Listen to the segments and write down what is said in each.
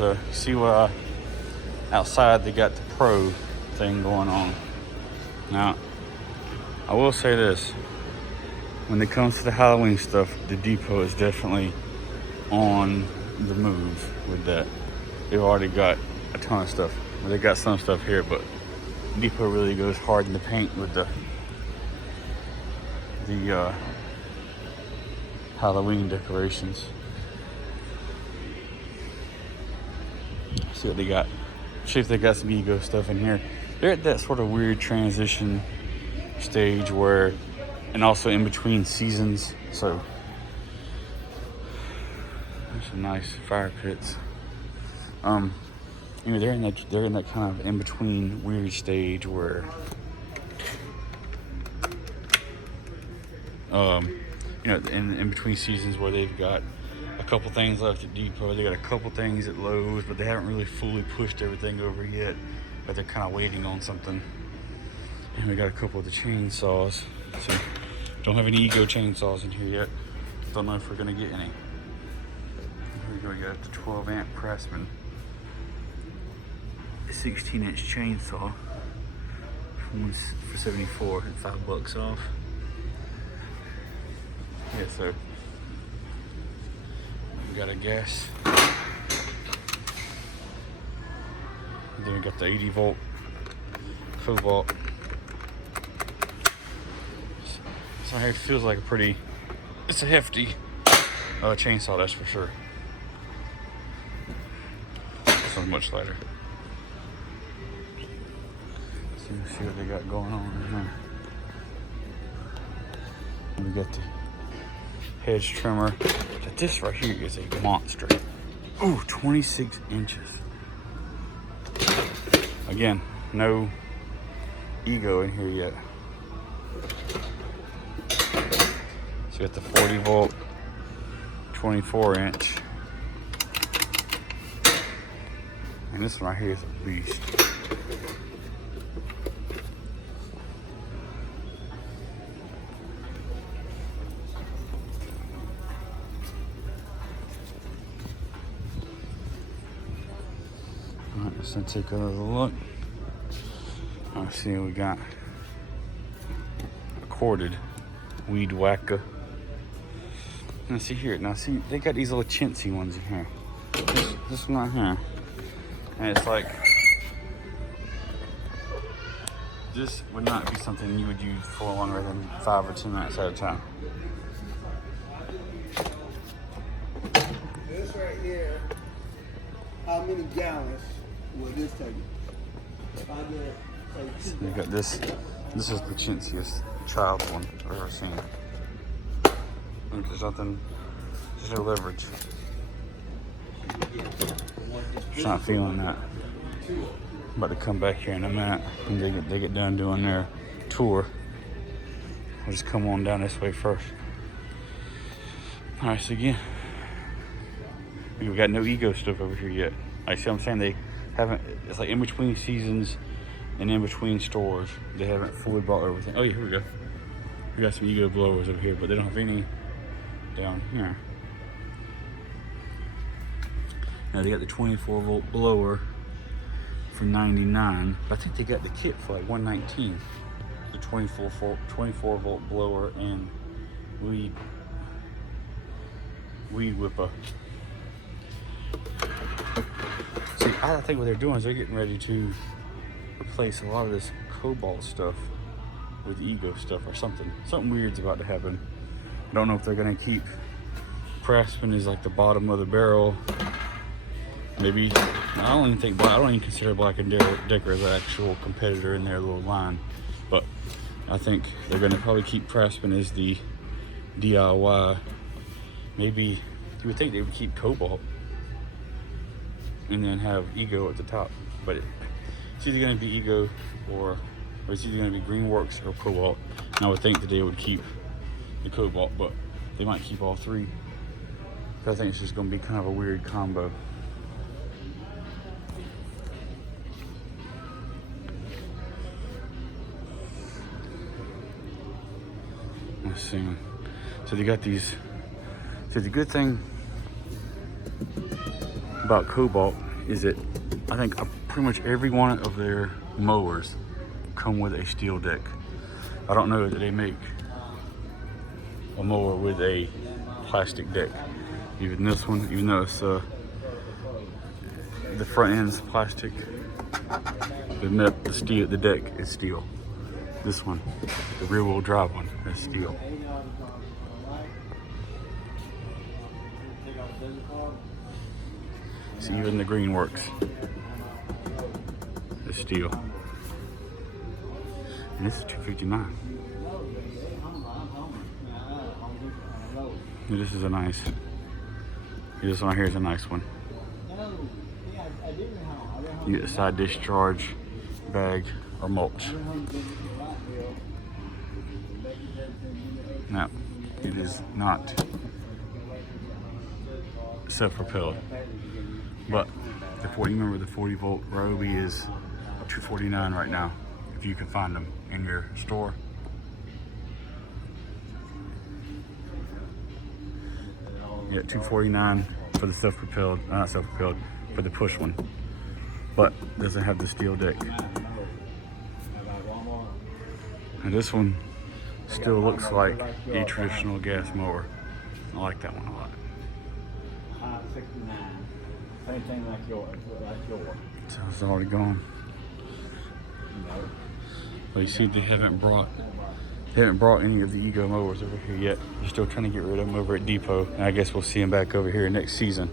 So see what outside they got the Pro thing going on. Now, I will say this. When it comes to the Halloween stuff, the Depot is definitely on the move with that. They've already got a ton of stuff. Well, they got some stuff here, but Depot really goes hard in the paint with the Halloween decorations. See what they got. See if they got some Ego stuff in here. They're at that sort of weird transition stage where, and also in between seasons. So there's some nice fire pits. You know, they're in that kind of in between weird stage where you know, in between seasons where they've got a couple things left at Depot, they got a couple things at Lowe's, but they haven't really fully pushed everything over yet. But they're kind of waiting on something. And we got a couple of the chainsaws. So don't have any Ego chainsaws in here yet. Don't know if we're gonna get any. Here we go. We got the 12 amp Craftsman 16-inch chainsaw for 74 and $5 off. Yeah, so we got a gas. And then we got the 80 volt cobalt. So here it feels like it's a hefty chainsaw, that's for sure. This one's much lighter. Let's see what they got going on in here. And we got the hedge trimmer. This right here is a monster. Ooh, 26 inches. Again, no Ego in here yet. So you got the 40 volt, 24 inch. And this one right here is a beast. Alright, let's take another look. I see we got a corded weed whacker. Now see here, they got these little chintzy ones in here. This one right here. And it's like, this would not be something you would use for longer than 5 or 10 minutes at a time. This right here, how many gallons will this take? If I get, say, You got this. This is the chintziest child one I've ever seen. Look, there's nothing, there's no leverage. Just not feeling that. I'm about to come back here in a minute when they get done doing their tour. We'll just come on down this way first. All right, so again, we've got no Ego stuff over here yet. I see what I'm saying, they haven't, it's like in between seasons and in between stores, they haven't fully bought everything. Oh yeah, here we go. We got some Ego blowers over here, but they don't have any down here. Now they got the 24 volt blower for $99, but I think they got the kit for like $119. The 24 volt blower and weed whipper. See, I think what they're doing is they're getting ready to replace a lot of this cobalt stuff with Ego stuff or something. Something weird's about to happen. I don't know if they're gonna keep Craftsman as like the bottom of the barrel. Maybe, I don't even consider Black & Decker as an actual competitor in their little line. But I think they're gonna probably keep Craftsman as the DIY. Maybe, you would think they would keep Cobalt and then have Ego at the top. But it's either gonna be Ego or it's either gonna be Greenworks or Cobalt. And I would think that they would keep the Cobalt, but they might keep all three. I think it's just gonna be kind of a weird combo. Let's see. So they got these. So the good thing about Cobalt is that I think pretty much every one of their mowers come with a steel deck. I don't know that they make a mower with a plastic deck. Even this one, even though it's the front end's plastic, the deck is steel. This one, the rear wheel drive one, is steel. See, even the green works. It's steel. And this is $259. This is a nice. This one here is a nice one. You get a side discharge bag or mulch. Now, it is not self-propelled, but remember the 40 volt Ryobi is $249 right now, if you can find them in your store. Yeah, $249 for the self-propelled, not self-propelled, for the push one, but doesn't have the steel deck. And this one still looks like a traditional gas mower. I like that one a lot. 69. Same thing like yours. So it's already gone. But you see, they haven't brought any of the Ego mowers over here yet. They're still trying to get rid of them over at Depot, and I guess we'll see them back over here next season.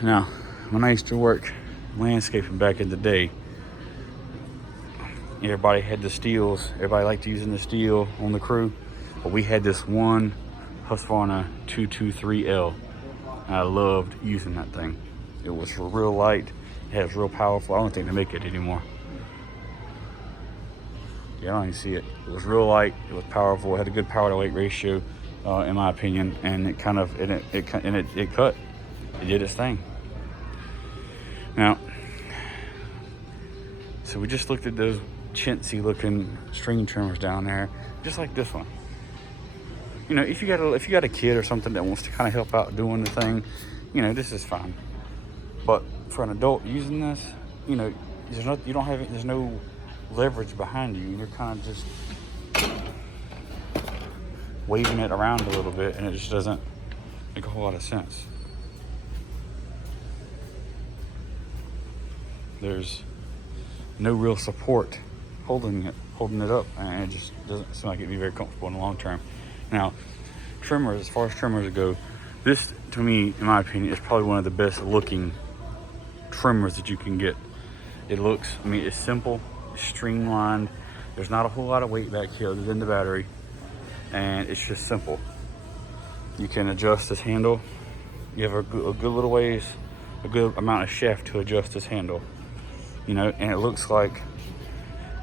Now, when I used to work landscaping back in the day, everybody had the steels. Everybody liked using the steel on the crew, but we had this one Husqvarna 223L. And I loved using that thing. It was real light. It was real powerful. I don't think they make it anymore. Yeah, I don't even see it. It was real light. It was powerful. It had a good power to weight ratio, in my opinion. And it cut. It did its thing. Now, so we just looked at those chintzy looking string trimmers down there, just like this one. You know, if you got a kid or something that wants to kind of help out doing the thing, you know, this is fine. But for an adult using this, you know, there's no leverage behind you. You're kind of just waving it around a little bit, and it just doesn't make a whole lot of sense. There's no real support holding it up, and it just doesn't seem like it'd be very comfortable in the long term. Now, trimmers, as far as trimmers go, this, to me, in my opinion, is probably one of the best looking trimmers that you can get. It looks, I mean, it's simple, it's streamlined. There's not a whole lot of weight back here other than the battery, and it's just simple. You can adjust this handle. You have a good little ways, a good amount of shaft to adjust this handle. You know, and it looks like,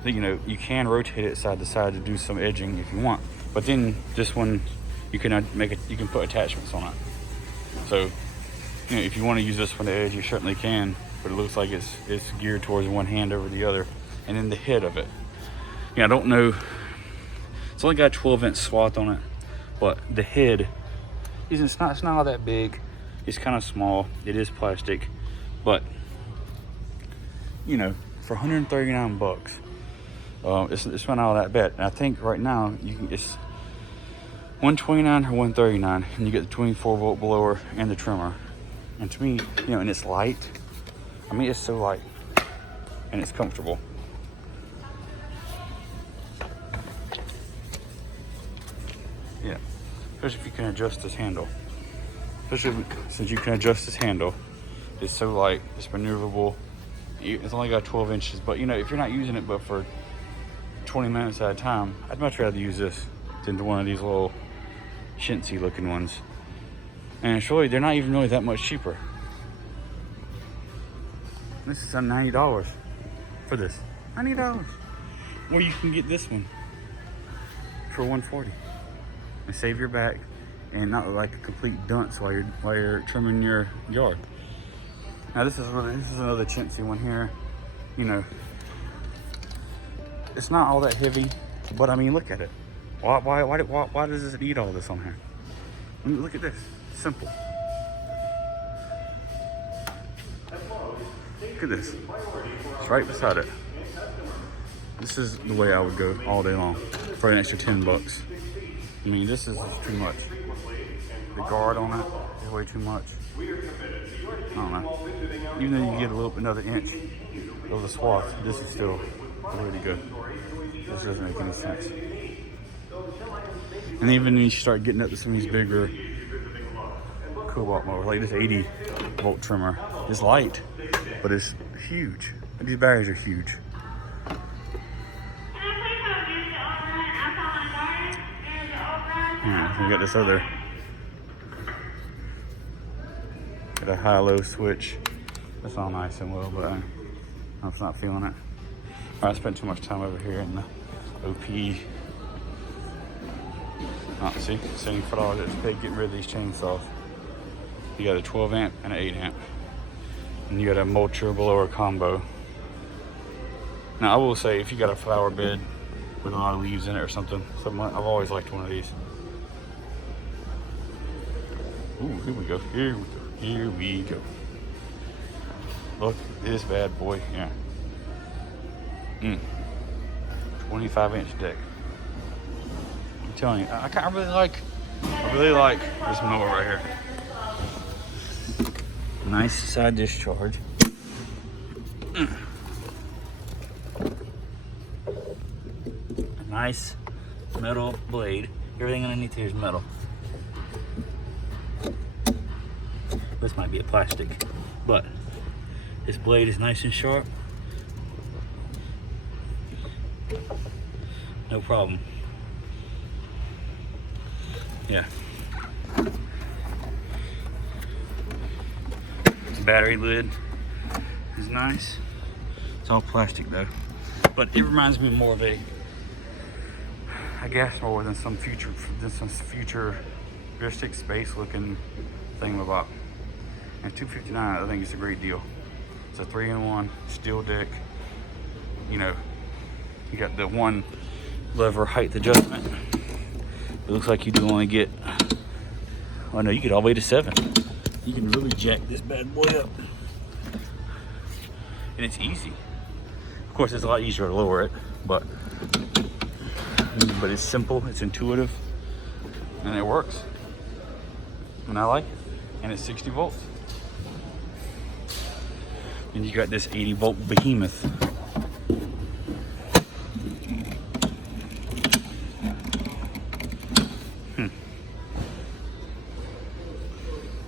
you know, you can rotate it side to side to do some edging if you want. But then this one, you can put attachments on it. So, you know, if you want to use this one to edge, you certainly can. But it looks like it's geared towards one hand over the other. And then the head of it, you know, I don't know. It's only got a 12-inch swath on it, but the head it's not all that big. It's kind of small. It is plastic, but you know, for $139, it's not all that bad. And I think right now it's $129 or $139, and you get the 24 volt blower and the trimmer. And to me, you know, and it's light. I mean, it's so light, and it's comfortable. Yeah, especially if you can adjust this handle. Especially since you can adjust this handle, it's so light, it's maneuverable. It's only got 12 inches, but you know, if you're not using it but for 20 minutes at a time, I'd much rather use this than one of these little chintzy looking ones. And surely they're not even really that much cheaper. This is $90 for this. $90. Or you can get this one for $140 and save your back and not look like a complete dunce while you're trimming your yard. Now this is another chintzy one here. You know, it's not all that heavy, but I mean, look at it. Why does it need all this on here? I mean, look at this. Simple. Look at this. It's right beside it. This is the way I would go all day long for an extra $10. I mean, this is too much. The guard on it is way too much. I don't know. Even though you get another inch of the swath, this is still really good. This doesn't make any sense. And even when you start getting up to some of these bigger cobalt mowers, like this 80 volt trimmer, it's light, but it's huge. These batteries are huge. We got this other, got a high-low switch. That's all nice and well, but I'm just not feeling it. I spent too much time over here in the OP. Oh, see, $74 I just paid getting rid of these chainsaws. You got a 12 amp and an 8 amp. And you got a mulcher blower combo. Now I will say, if you got a flower bed with a lot of leaves in it or something, I've always liked one of these. Ooh, here we go, here we go, here we go. Look at this bad boy, yeah. 25-inch deck. I'm telling you, I really like this mower right here. Nice side discharge. A nice metal blade. Everything underneath here is metal. This might be a plastic, but this blade is nice and sharp. No problem. Yeah. The battery lid is nice. It's all plastic though, but it reminds me more of a, I guess, more than some futuristic space looking thingamabob. And $259, I think it's a great deal. It's a 3-in-1 steel deck. You know, you got the one lever height adjustment. It looks like you do only get, oh no, you get all the way to 7. You can really jack this bad boy up. And it's easy. Of course, it's a lot easier to lower it, but it's simple, it's intuitive, and it works. And I like it. And it's 60 volts. And you got this 80 volt behemoth.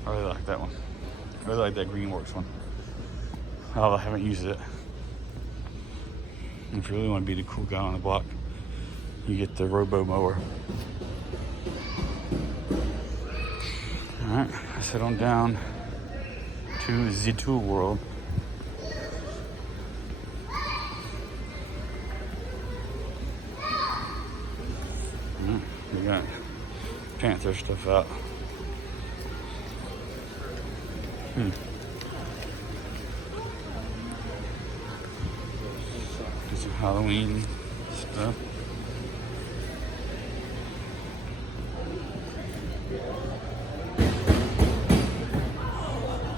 I really like that one. I really like that Greenworks one. Although I haven't used it. If you really want to be the cool guy on the block, you get the Robo mower. Alright, let's head on down to the tool world. We got Panther stuff out. Get some Halloween stuff.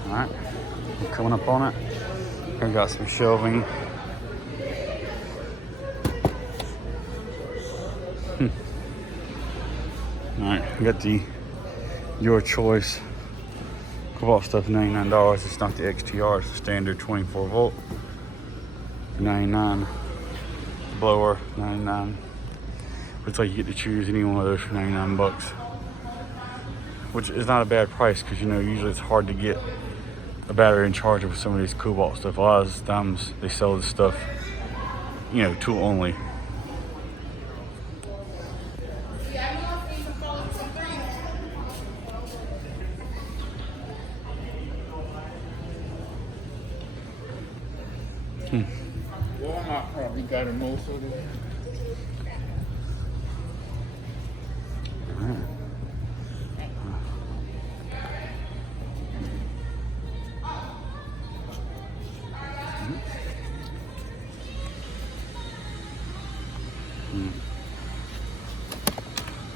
Alright, coming up on it. Here we got some shelving. Alright, we got the Your Choice Cobalt stuff, $99. It's not the XTR, it's the standard 24 volt. $99. Blower, $99. Looks like you get to choose any one of those for $99. Which is not a bad price, because you know, usually it's hard to get a battery in charge of some of these Cobalt stuff. A lot of times they sell this stuff, you know, tool only. Walmart probably got a most of it.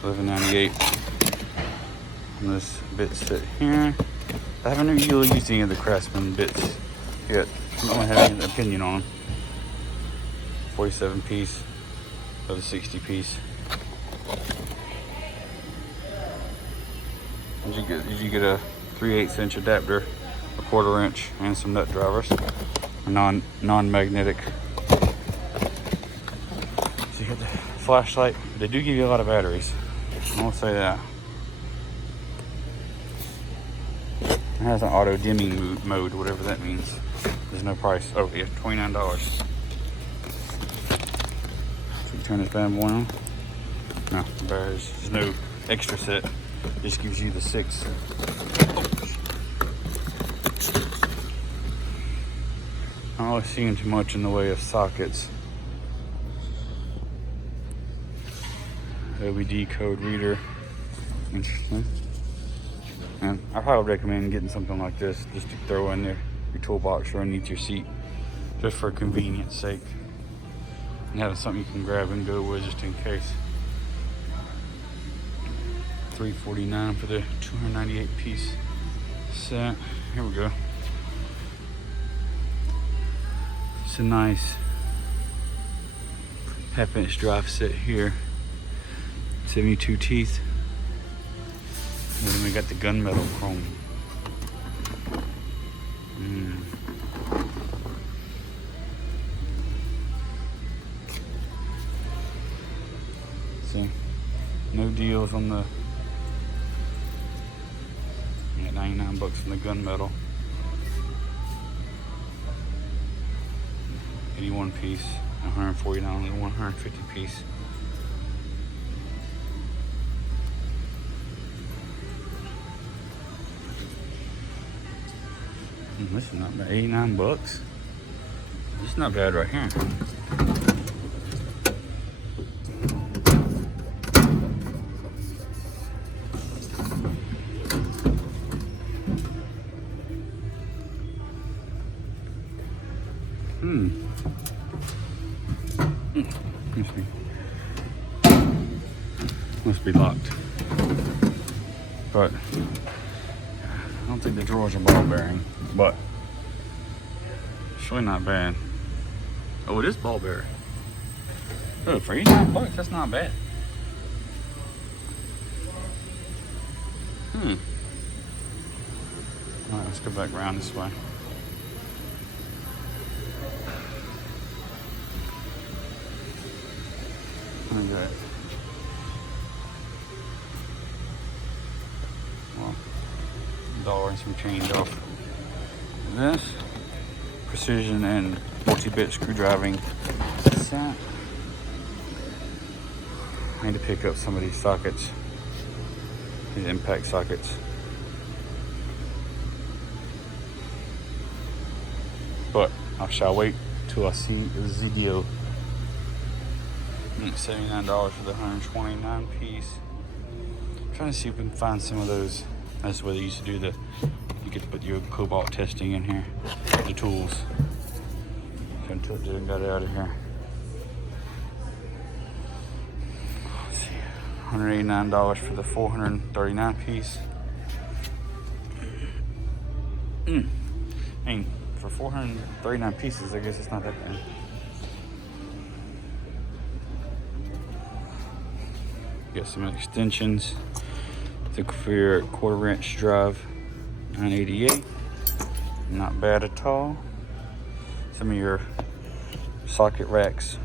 $11.98. And this bit sit here. I haven't really used any of the Craftsman bits Yet, I don't have an opinion on them. 47 piece or the 60 piece. Did you get a 3/8 inch adapter, a 1/4 inch, and some nut drivers, non-magnetic. So you got the flashlight. They do give you a lot of batteries. I won't say that. It has an auto dimming mode, whatever that means. There's no price. Oh yeah, $29. So you turn this bad boy on. No, there's no extra set. Just gives you the 6. I'm not really seeing too much in the way of sockets. OBD code reader. Interesting. And I probably recommend getting something like this just to throw in there your toolbox or underneath your seat, just for convenience sake. And having something you can grab and go with just in case. $349 for the 298 piece set. Here we go. It's a nice 1/2 inch drive set here. 72 teeth. And then we got the gunmetal chrome. See, no deals on the. You got $99 on the gunmetal. 81 piece, $149 on the 150 piece. This is not bad. $89. This is not bad right here. Must be locked. But I don't think the drawers are ball bearing, but it's really not bad. Oh, it is ball bearing. Oh, for $89, that's not bad. Alright, let's go back around this way. Okay. Well, $1 and some change off this. Precision and multi-bit screwdriving set. I need to pick up some of these sockets, these impact sockets. But I shall wait till I see the video. $79 for the 129 piece. I'm trying to see if we can find some of those. That's where they used to do the, you could put your cobalt testing in here, the tools. So until it got it out of here. Let's see, $189 for the 439 piece. I mean, for 439 pieces, I guess it's not that bad. Got some extensions. The clear 1/4 inch drive, $988. Not bad at all. Some of your socket racks,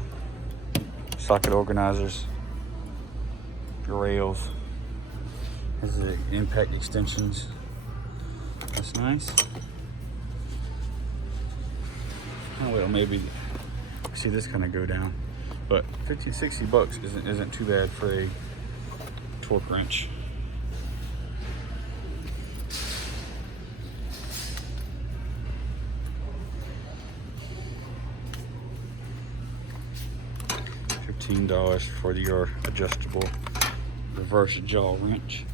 socket organizers, your rails. This is the impact extensions. That's nice. Oh well, maybe see this kind of go down, but $60 isn't too bad for a torque wrench. $15 for your adjustable reverse jaw wrench.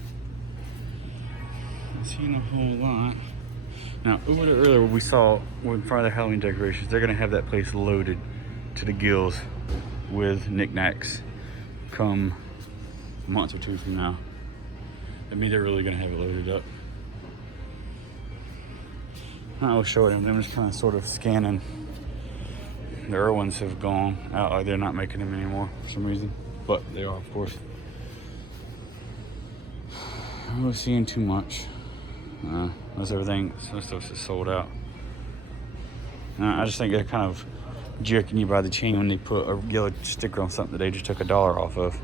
Not seeing a whole lot. Now, earlier we saw in front of the Halloween decorations, they're gonna have that place loaded to the gills with knickknacks come a month or two from now. I mean, they're really gonna have it loaded up. I was showing them. I'm just kind of sort of scanning. The Irwins have gone out. Like they're not making them anymore for some reason, but they are, of course. I'm not seeing too much. Unless everything, some stuff is sold out. I just think they're kind of jerking you by the chain when they put a yellow sticker on something that they just took $1 off of.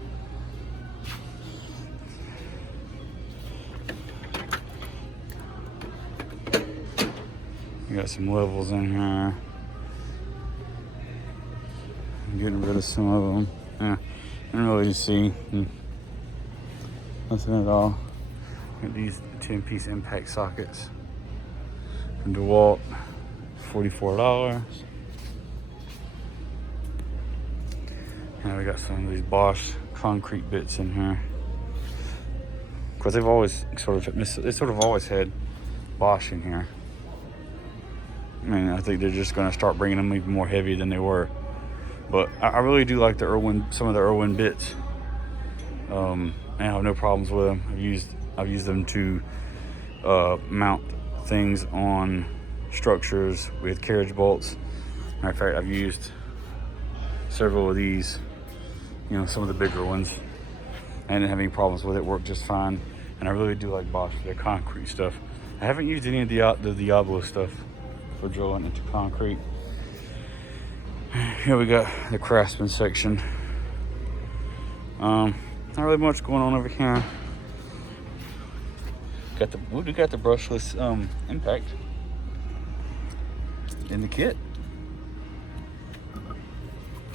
You got some levels in here. I'm getting rid of some of them. Yeah, I don't really see nothing at all. Got these 10-piece impact sockets from DeWalt, $44. And we got some of these Bosch concrete bits in here. Because they've always they sort of always had Bosch in here. I mean, I think they're just going to start bringing them even more heavy than they were. But I really do like the Irwin, some of the Irwin bits. And I have no problems with them. I've used them to mount things on structures with carriage bolts. Matter of fact, I've used several of these, you know, some of the bigger ones. I didn't have any problems with it. Worked just fine. And I really do like Bosch for their concrete stuff. I haven't used any of the Diablo stuff for drilling into concrete. Here we got the Craftsman section. Not really much going on over here. We got the brushless impact in the kit.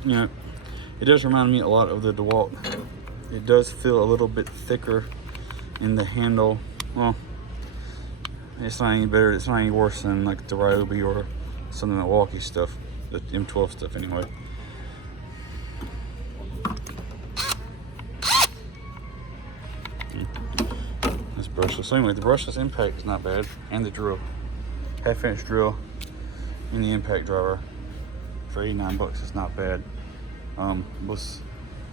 Yeah, it does remind me a lot of the DeWalt. It does feel a little bit thicker in the handle. Well, it's not any better. It's not any worse than like the Ryobi or some of the Milwaukee stuff, the M12 stuff anyway. This brushless. So anyway, the brushless impact is not bad, and the drill, half-inch drill, and the impact driver for $89 is not bad. We'll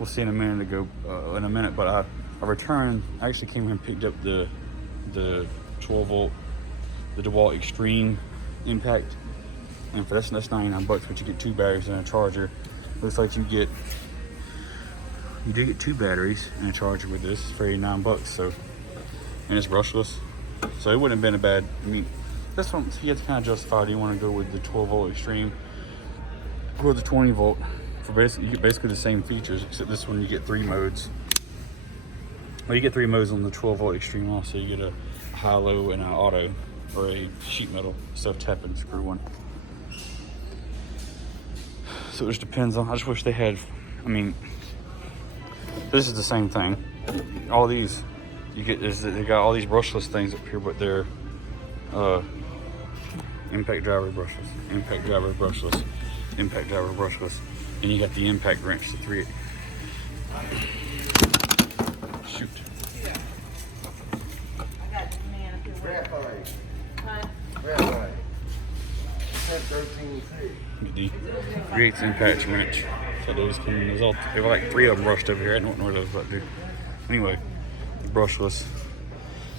see in a minute but I returned. I actually came here and picked up the 12 volt, the DeWalt Extreme impact, and for that's $99, but you get 2 batteries and a charger. Looks like you do get 2 batteries and a charger with this for $89. So, and it's brushless, so it wouldn't have been a bad. I mean, this one you have to kind of justify. Do you want to go with the 12 volt Extreme or the 20 volt? For basically, you get basically the same features, except this one you get 3 modes. Well, you get 3 modes on the 12 volt Extreme also. You get a high, low, and an auto, or a sheet metal self-tapping screw one. So it just depends on. I just wish they had. I mean, this is the same thing. All these you get is they got all these brushless things up here, but they're impact driver brushless, impact driver brushless, impact driver brushless. And you got the impact wrench, the 3. Shoot. Graphite. 1013C. The 3/8 impact wrench. So those came. There were like 3 of them rushed over here. I don't know what those about to do. Anyway, brushless.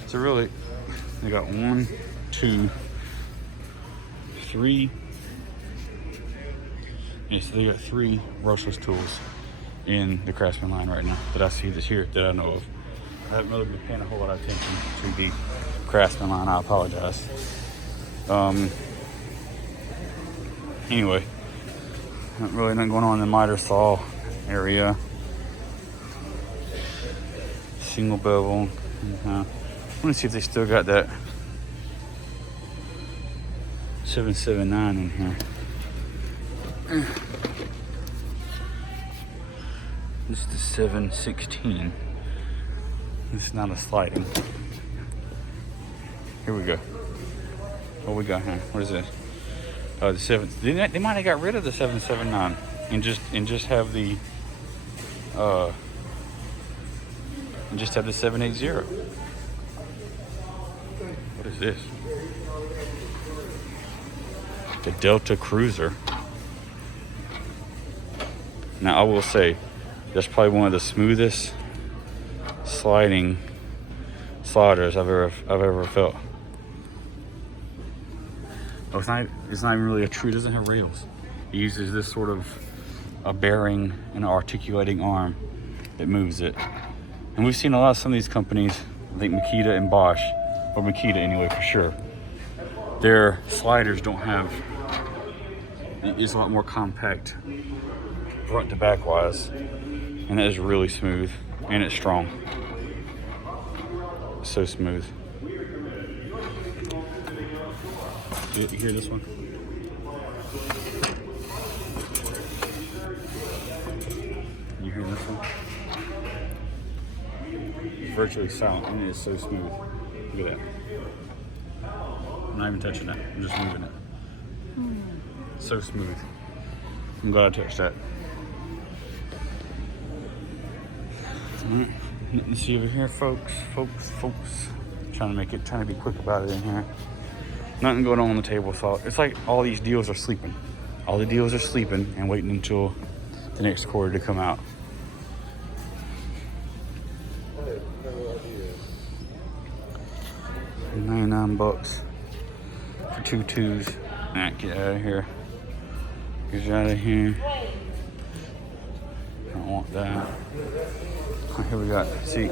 So really, they got 1, 2, 3. Yeah, so they got 3 brushless tools in the Craftsman line right now that I see this here that I know of. I haven't really been paying a whole lot of attention to the Craftsman line. I apologize. Anyway, not really nothing going on in the miter saw area. Single bevel. I want to see if they still got that 779 in here. This is the 716. This is not a sliding. Here we go. What we got here? What is this? Oh, the 7. They might have got rid of the 779 and just have the and just have the 780. What is this? The Delta Cruiser. Now I will say, that's probably one of the smoothest sliding sliders I've ever felt. Oh, it's not even really a true, it doesn't have rails. It uses this sort of a bearing and an articulating arm that moves it. And we've seen a lot of some of these companies, I think Makita and Bosch, or Makita anyway for sure, their sliders don't have, it's a lot more compact front to back wise. And that is really smooth and it's strong. So smooth. You hear this one? You hear this one? It's virtually silent and it is so smooth. Look at that. I'm not even touching that. I'm just moving it. So smooth. I'm glad I touched that. Alright, let's see over here, folks. Trying to be quick about it in here. Nothing going on the table, so it's like all these deals are sleeping. All the deals are sleeping and waiting until the next quarter to come out. I have no idea. $99 for 2 twos. Alright, get out of here. Get out of here. I don't want that. Here we got, see,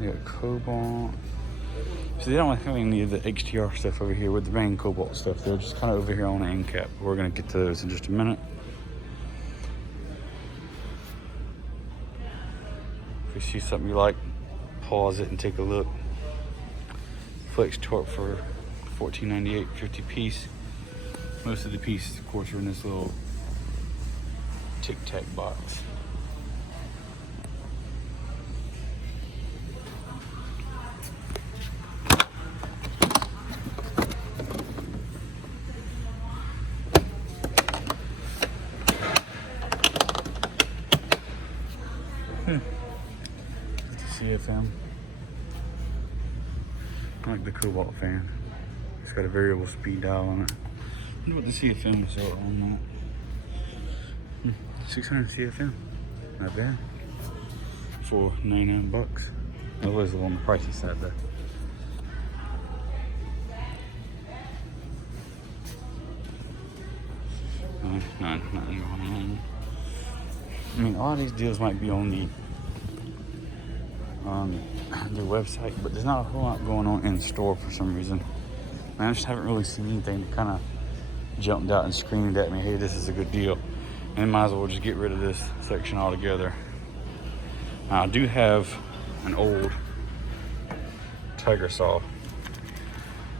we got Cobalt. See, they don't have any of the XTR stuff over here with the main Cobalt stuff. They're just kind of over here on the end cap. We're gonna get to those in just a minute. If you see something you like, pause it and take a look. Flex torque for $14.98, 50 piece. Most of the pieces, of course, are in this little Tic Tac box. CFM. I like the Cobalt fan. It's got a variable speed dial on it. I wonder what the CFM was on that. 600 CFM. Not bad. For $99. It was a little on the pricey side though. Nothing going on. I mean, a lot of these deals might be on their website, but there's not a whole lot going on in the store for some reason. And I just haven't really seen anything that kind of jumped out and screamed at me, hey, this is a good deal. And might as well just get rid of this section altogether. Now, I do have an old Tiger Saw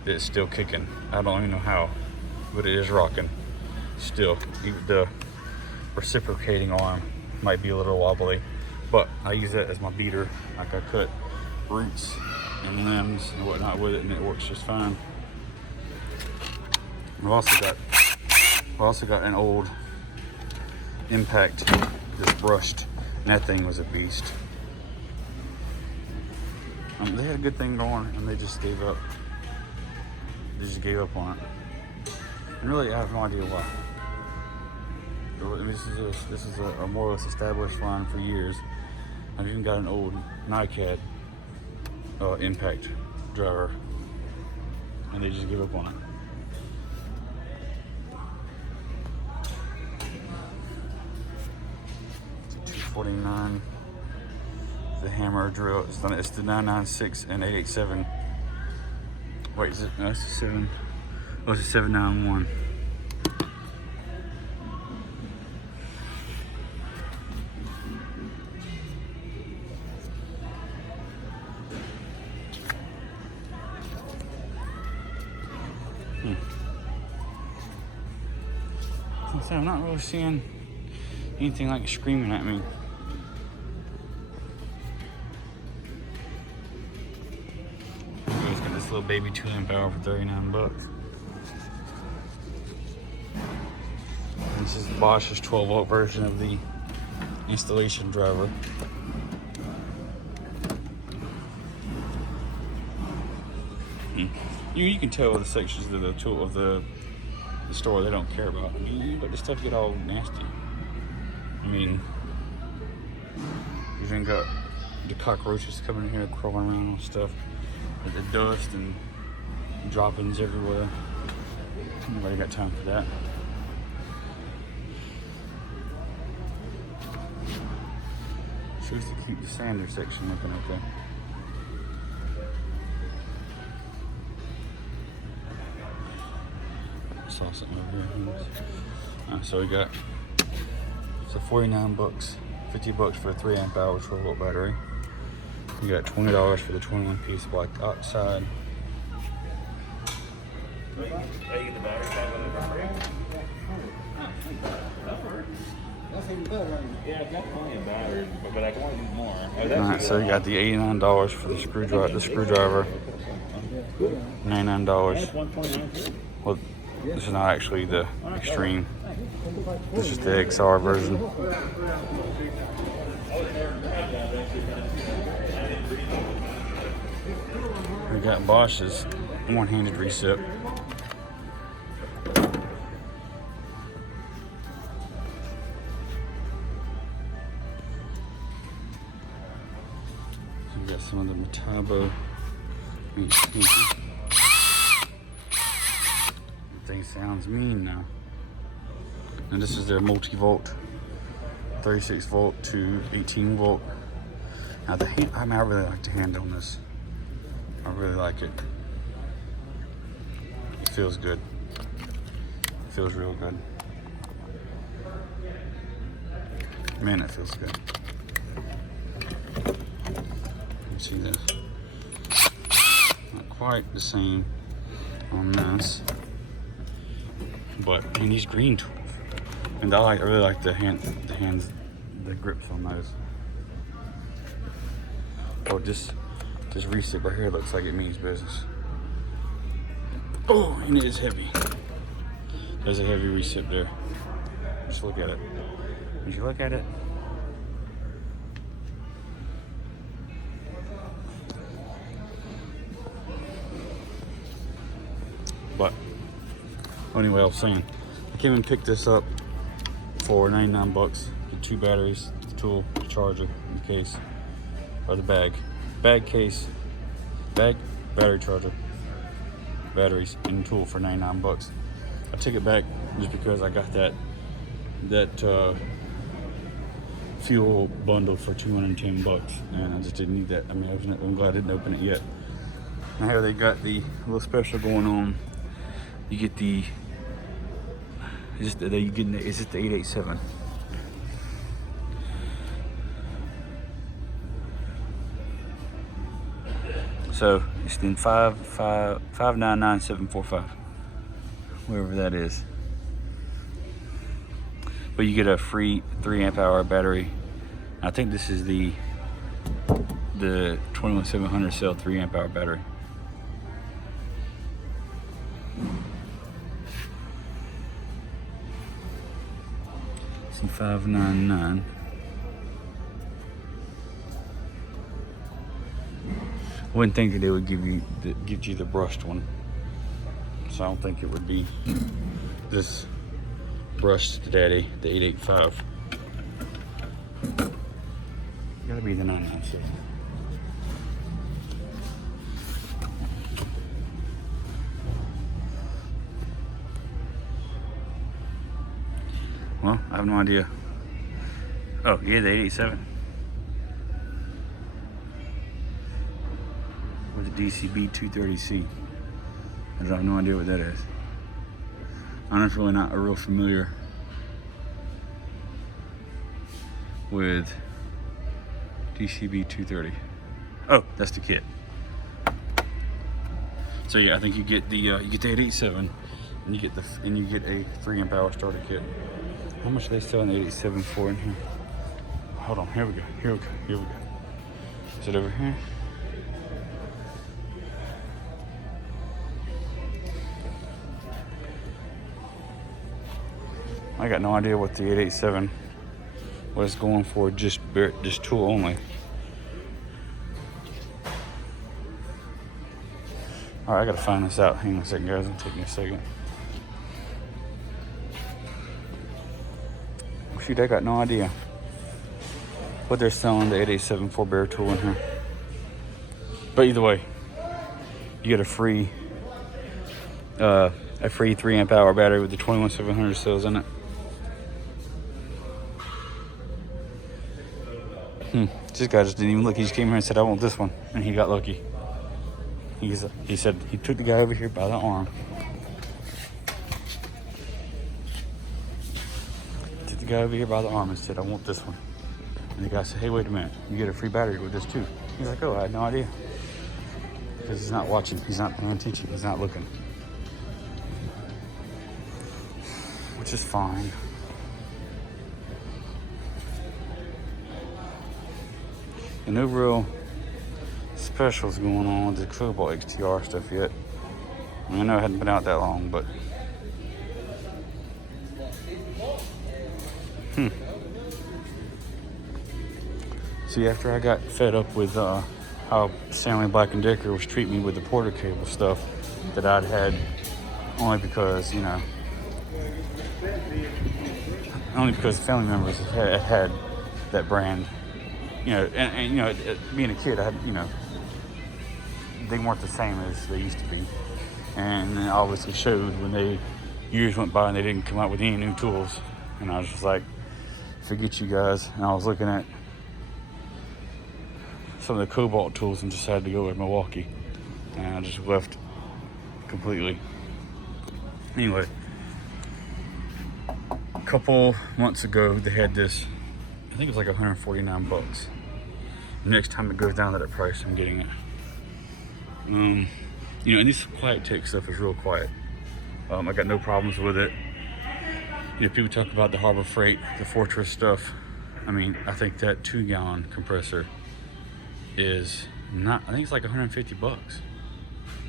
that's still kicking. I don't even know how, but it is rocking still. Even the reciprocating arm might be a little wobbly, but I use that as my beater. Like I cut roots and limbs and whatnot with it, and it works just fine. I've also got an old Impact that's brushed, and that thing was a beast. They had a good thing going, and they just gave up. They just gave up on it. And really, I have no idea why. This is a more or less established line for years. I've even got an old NiCad Impact driver, and they just give up on it. It's a 249. The hammer drill. It's the 996 and 887. Wait, is it? No, it's a 7. Oh, it's a 791. So I'm not really seeing anything like screaming at me. It's got this little baby 2-amp hour for $39. This is Bosch's 12-volt version of the installation driver. You can tell the sections of the tool of the store they don't care about. I mean, you let this stuff get all nasty. I mean, you even got the cockroaches coming in here crawling around and stuff with the dust, and droppings everywhere. Nobody got time for that. Supposed to keep the sander section looking okay. Saw something over here. So we got, so 49 bucks, 50 bucks for a 3 amp hour 12 volt battery. We got $20 for the 21 piece black oxide. That's even better, ain't it? Yeah, I've got plenty of batteries, but I can only use more. Alright, so we got the $89 for the screwdriver. $99. Well, this is not actually the extreme. This is the XR version. We got Bosch's one-handed recip. We got some of the Metabo. Thing sounds mean now. And this is their multi-volt, 36 volt to 18 volt. Now the hand, I really like the hand on this. I really like it. It feels good. It feels real good. Man, it feels good. You see this? Not quite the same on this. But and these green tools, and I really like the grips on those. Oh, this recip right here looks like it means business. Oh, and it is heavy. There's a heavy recip there. Just look at it. Did you look at it? But anyway, I was saying, I came and picked this up for 99 bucks. The 2 batteries, the tool, the charger, the case, or the bag. Bag, case, bag, battery charger, batteries, and tool for 99 bucks. I took it back just because I got that fuel bundle for 210 bucks, and I just didn't need that. I mean, I'm glad I didn't open it yet. Now here they got the little special going on. You get the, is it the 887? So it's in 599745, wherever that is. But you get a free 3 amp hour battery. I think this is the 21700 cell 3 amp hour battery. Some 599. I wouldn't think that they would give you the brushed one, so I don't think it would be this brushed daddy, the 885. Gotta be the 996. Well, I have no idea. Oh, yeah, the 887. With the DCB 230C. I have no idea what that is. I'm just really not real familiar with DCB 230. Oh, that's the kit. So yeah, I think you get the 887, and you get a 3 amp hour starter kit. How much are they selling the 887 for in here? Hold on, here we go. Is it over here? I got no idea what the 887 was going for, just tool only. All right, I gotta find this out. Hang on a second, guys. It'll take me a second. Shoot, I got no idea what they're selling the 887 for bare tool in here. But either way, you get a free a free 3 amp hour battery with the 21700 cells in it. This guy just didn't even look. He just came here and said, I want this one. And he got lucky. He said he took the guy over here by the arm. Took the guy over here by the arm and said, I want this one. And the guy said, hey, wait a minute. You get a free battery with this too. He's like, oh, I had no idea. Because he's not watching. He's not paying attention. He's not looking. Which is fine. And no real specials going on with the Cobalt XTR stuff yet. I know it hadn't been out that long, but see, after I got fed up with how Stanley Black & Decker was treating me with the Porter cable stuff that I'd had, only because family members had that brand. And being a kid, I had, they weren't the same as they used to be. And it obviously showed when years went by and they didn't come out with any new tools. And I was just like, forget you guys. And I was looking at some of the Cobalt tools and decided to go with Milwaukee. And I just left completely. Anyway, a couple months ago, they had this, I think it was like $149. Next time it goes down to that price, I'm getting it. And this Quiet Tech stuff is real quiet. I got no problems with it. People talk about the Harbor Freight, the Fortress stuff. I think that 2-gallon compressor is not, I think it's like $150.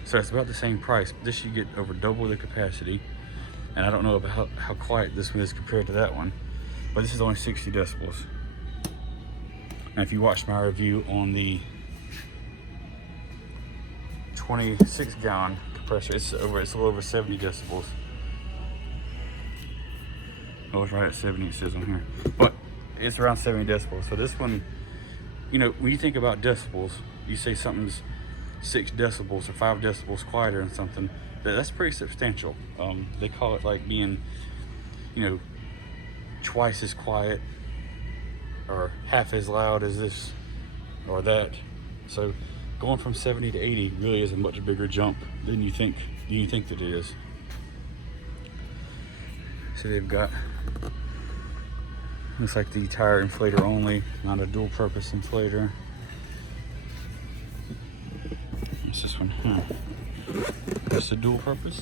So it's about the same price. This you get over double the capacity. And I don't know about how quiet this one is compared to that one. But this is only 60 decibels. And if you watch my review on the 26-gallon compressor, it's a little over 70 decibels. Oh, it's right at 70, it says on here. But it's around 70 decibels. So this one, when you think about decibels, you say something's 6 decibels or 5 decibels quieter than something, that's pretty substantial. They call it like being, twice as quiet or half as loud as this or that. So going from 70 to 80 really is a much bigger jump than you think that it is. So they've got, looks like the tire inflator only, not a dual purpose inflator. What's this one? That's a dual purpose.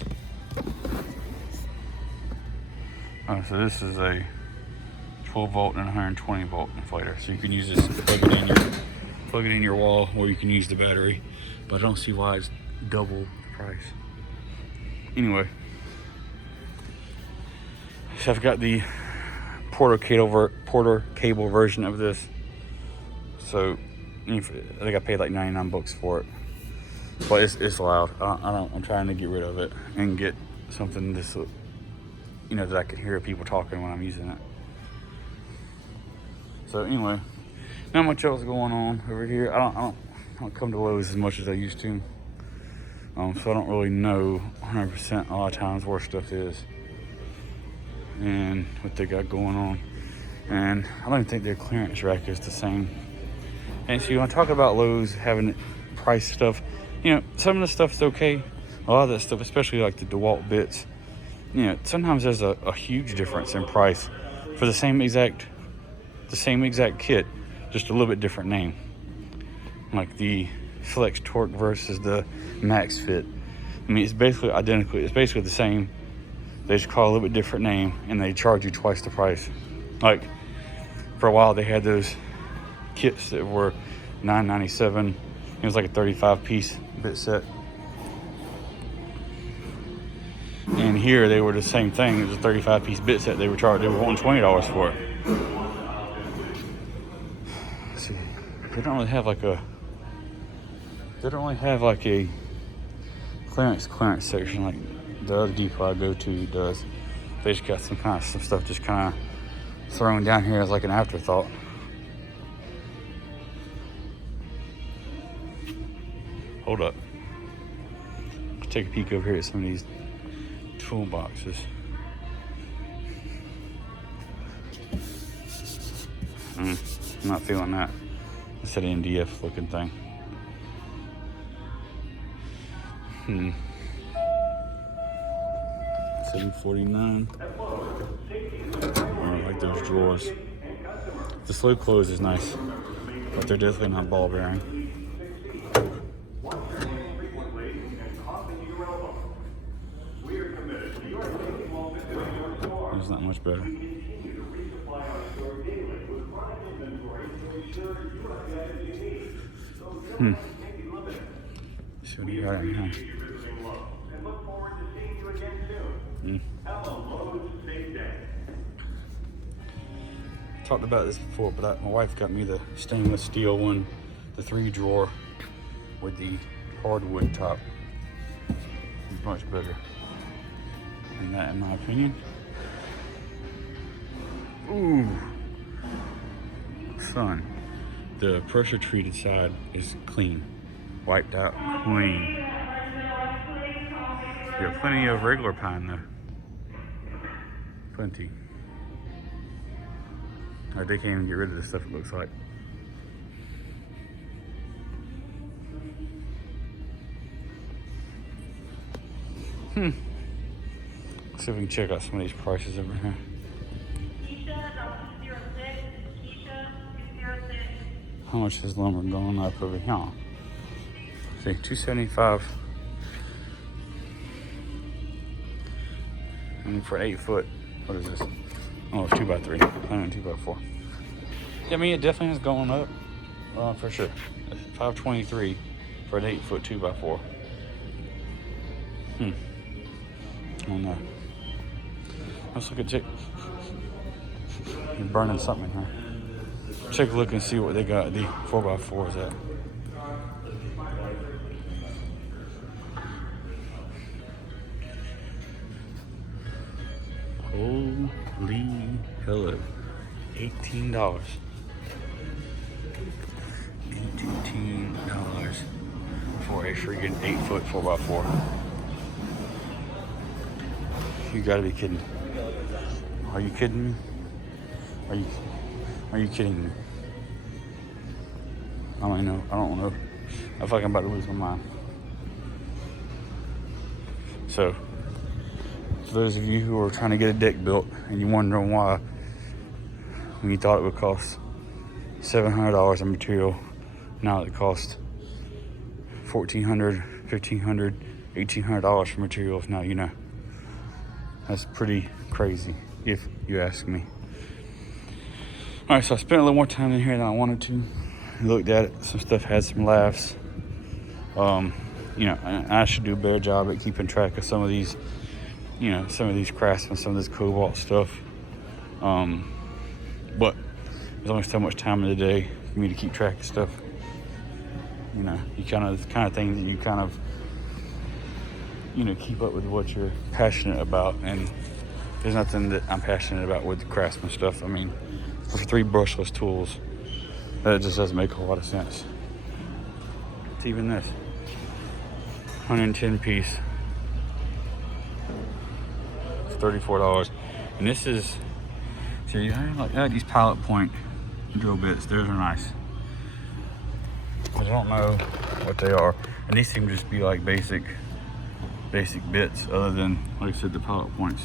Oh, so this is a 12 volt and 120 volt inflator. So you can use this, plug it in your wall, or you can use the battery. But I don't see why it's double the price. Anyway, so I've got the Porter cable version of this. So I think I paid like $99 for it. But it's loud. I'm trying to get rid of it and get something this, that I can hear people talking when I'm using it. So anyway, not much else going on over here. I don't come to Lowe's as much as I used to. So I don't really know 100% a lot of times where stuff is and what they got going on. And I don't even think their clearance rack is the same. And so you want to talk about Lowe's having price stuff. Some of the stuff's okay. A lot of that stuff, especially like the DeWalt bits, sometimes there's a huge difference in price for the same exact kit, just a little bit different name. Like the Flex Torque versus the Max Fit. It's basically identical. It's basically the same. They just call it a little bit different name, and they charge you twice the price. Like for a while, they had those kits that were $9.97. It was like a 35-piece bit set. And here they were the same thing. It was a 35-piece bit set. They were wanting $20 for it. Let's see, they don't really have like a clearance section like the other depot I go to does. They just got some stuff just kind of thrown down here as like an afterthought. Hold up. Let's take a peek over here at some of these toolboxes. I'm not feeling that. It's an NDF looking thing. $7.49. I like those drawers. The slow close is nice, but they're definitely not ball bearing. It's not much better. See what you got in here. Talked about this before, but my wife got me the stainless steel one, the 3-drawer with the hardwood top. It's much better than that, in my opinion. Ooh, son, the pressure treated side is clean, wiped out clean. You have plenty of regular pine though. Plenty. Like they can't even get rid of this stuff, it looks like. Let's see if we can check out some of these prices over here. How much is lumber going up over here? See, $275. And for 8 foot, what is this? Oh, it's 2x3, and 2x4. Yeah, I mean, it definitely is going up, for sure. $523 for an 8 foot 2x4. I don't know. Let's look at You're burning something in here. Check a look and see what they got the 4x4s at. Holy hello. $18. $18 for a freaking 8 foot 4x4. You gotta be kidding. Are you kidding me? Are you kidding me? I don't know. I don't know. I feel like I'm about to lose my mind. So, for those of you who are trying to get a deck built and you're wondering why, when you thought it would cost $700 in material, now it costs $1,400, $1,500, $1,800 for materials. Now you know. That's pretty crazy, if you ask me. All right, so I spent a little more time in here than I wanted to. I looked at it. Some stuff had some laughs. You know, I should do a better job at keeping track of some of these, you know, some of these craftsmen, some of this cobalt stuff. But there's only so much time in the day for me to keep track of stuff. You know, you kind of things that you kind of, you know, keep up with what you're passionate about. And there's nothing that I'm passionate about with the craftsman stuff. I mean, for 3 brushless tools, that just doesn't make a whole lot of sense. It's even this 110 piece, it's $34. And this is, see, I like these pilot point drill bits. Those are nice. I don't know what they are, and these seem to just be like basic bits, other than, like I said, the pilot points.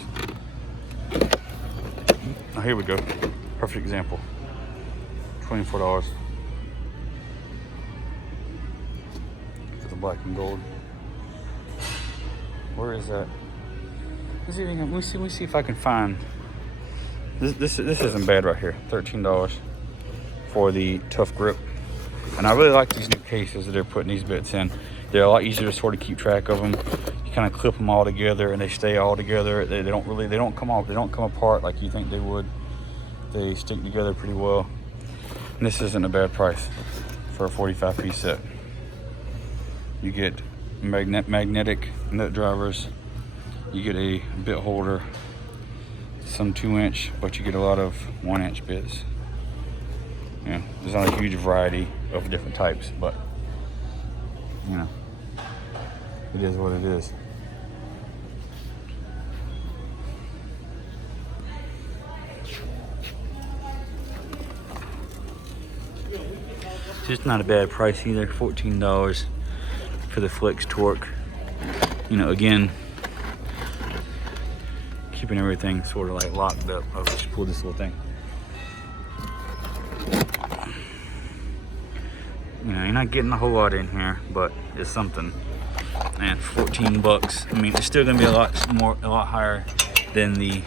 Oh, here we go. Perfect example. $24 for the black and gold. Where is that? Let me see if I can find this isn't bad right here. $13 for the tough grip. And I really like these new cases that they're putting these bits in. They're a lot easier to sort of keep track of them. You kind of clip them all together and they stay all together. They don't come off, they don't come apart like you think they would. They stick together pretty well. And this isn't a bad price for a 45 piece set. You get magnetic nut drivers. You get a bit holder, some 2-inch, but you get a lot of 1-inch bits. Yeah, there's not a huge variety of different types, but you know, it is what it is. Just not a bad price either. $14 for the Flex Torque. You know, again, keeping everything sort of like locked up. I'll just pull this little thing. You know, you're not getting a whole lot in here, but it's something. And 14 bucks. I mean, it's still gonna be a lot higher than the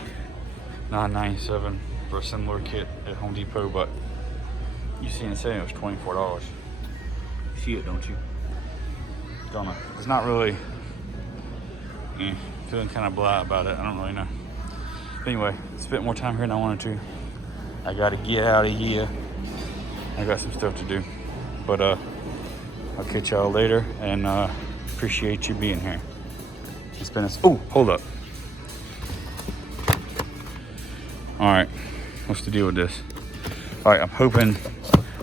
$9.97 for a similar kit at Home Depot, but you see it saying it was $24. You see it, don't you? Don't know. It's not really, feeling kind of blah about it. I don't really know. But anyway, spent more time here than I wanted to. I gotta get out of here. I got some stuff to do. But I'll catch y'all later, and appreciate you being here. It's been oh, hold up. All right, what's the deal with this? All right, I'm hoping,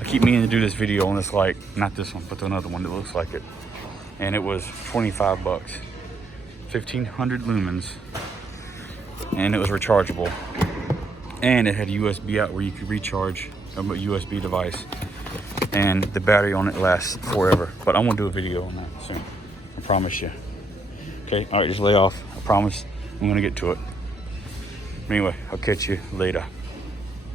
I keep meaning to do this video on this light, not this one, but another one that looks like it. And it was 25 bucks, 1500 lumens, and it was rechargeable. And it had a USB out where you could recharge a USB device. And the battery on it lasts forever. But I'm gonna do a video on that soon. I promise you. Okay, all right, just lay off. I promise I'm gonna get to it. Anyway, I'll catch you later.